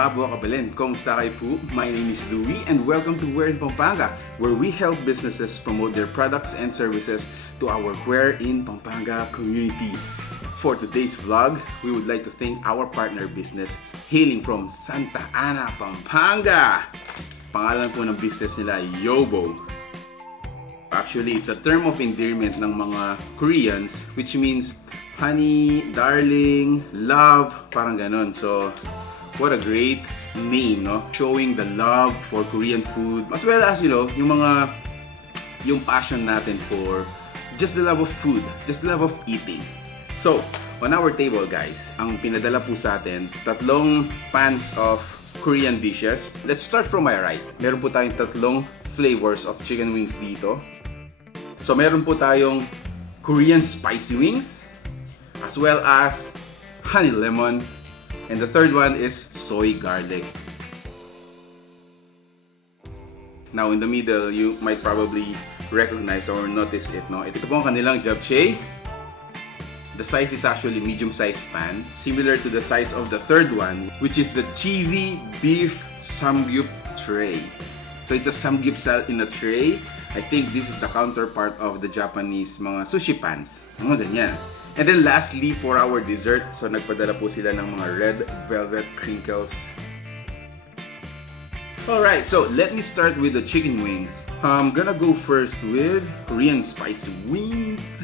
Babo Kabalen. Kumusta kayo po? My name is Louie and welcome to Where in Pampanga, where we help businesses promote their products and services to our Where in Pampanga community. For today's vlog, we would like to thank our partner business hailing from Santa Ana, Pampanga. Pangalan po ng business nila, Yeobo. Actually, it's a term of endearment ng mga Koreans, which means honey, darling, love, parang ganon. So, what a great name, no? Showing the love for Korean food, as well as, yung passion natin for just the love of food, just the love of eating. So, on our table, guys, ang pinadala po sa atin, 3 pans of Korean dishes. Let's start from my right. Meron po tayong 3 flavors of chicken wings dito. So, meron po tayong Korean spicy wings, as well as honey lemon, and the third one is soy garlic. Now, in the middle, you might probably recognize or notice it, no? Ito po ang kanilang Japchae. The size is actually medium-sized pan, similar to the size of the third one, which is the Cheesy Beef Samgyup Tray. So it's a Samgyupsal in a tray. I think this is the counterpart of the Japanese mga sushi pans. Mga ganyan. And then lastly, for our dessert, so nagpadala po sila ng mga red velvet crinkles. Alright, so let me start with the chicken wings. I'm gonna go first with Korean spicy wings.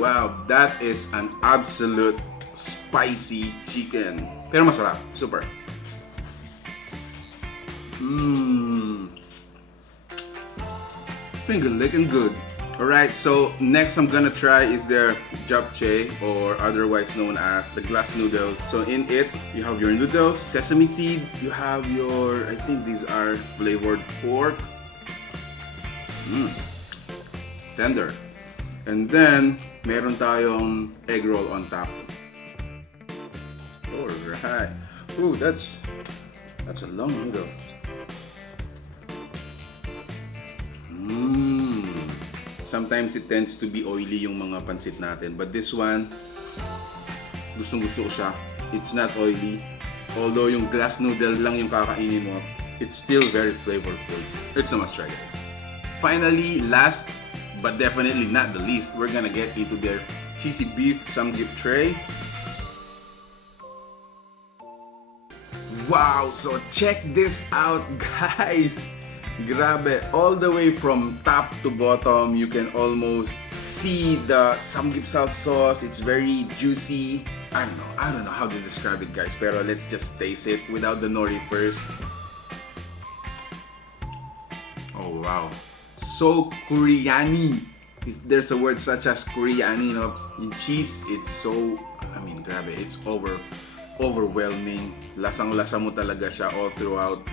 Wow, that is an absolute spicy chicken. Pero masarap, super. Finger licking good. Alright, so next I'm gonna try is their Japchae, or otherwise known as the glass noodles. So in it, you have your noodles, sesame seed, you have your, I think these are flavored pork. Tender. And then, meron tayong egg roll on top. Alright. Ooh, that's a long noodle. Sometimes it tends to be oily yung mga pansit natin, but this one, gustong-gusto ko siya. It's not oily. Although yung glass noodle lang yung kakainin mo, it's still very flavorful. It's a must try, guys. Finally, last but definitely not the least, we're gonna get into their Cheesy Beef Samgyup Tray. Wow, so check this out, guys! Grabe, all the way from top to bottom, you can almost see the Samgyupsal sauce. It's very juicy. I don't know how to describe it, guys, pero let's just taste it without the nori first. Oh, wow. So Korean-y. If there's a word such as Korean-y, in cheese, it's so, grabe, it's overwhelming. Lasang-lasa mo talaga siya all throughout.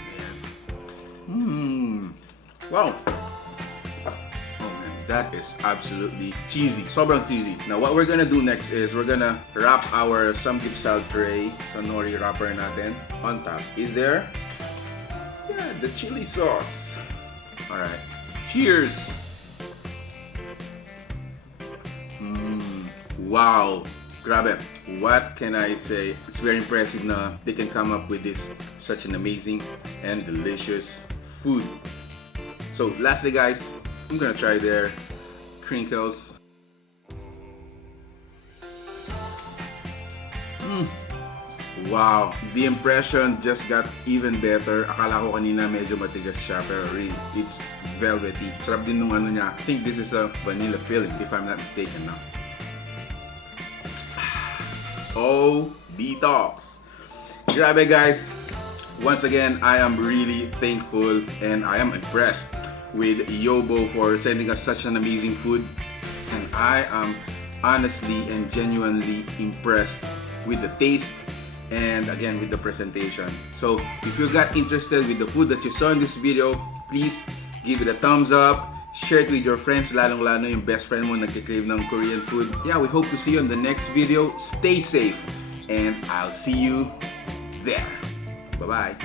Wow. Oh man, that is absolutely cheesy. Sobrang cheesy. Now what we're gonna do next is we're gonna wrap our Samgyupsal tray sa nori wrapper natin. On top is there, the chili sauce. Alright. Cheers! Wow! Grabe! What can I say? It's very impressive na they can come up with this such an amazing and delicious food. So lastly, guys, I'm gonna try their crinkles. Wow, the impression just got even better. Akala ko kanina medyo matigas siya, pero really, it's velvety. Sarap din nung ano niya. I think this is a vanilla filling, if I'm not mistaken now. Oh, detox! Grabe, guys! Once again, I am really thankful and I am impressed with Yeobo for sending us such an amazing food. And I am honestly and genuinely impressed with the taste and again with the presentation. So if you got interested with the food that you saw in this video, please give it a thumbs up, share it with your friends, lalong-lalo yung best friend mo nagkikrave ng Korean food. Yeah, we hope to see you on the next video. Stay safe and I'll see you there. Bye-bye.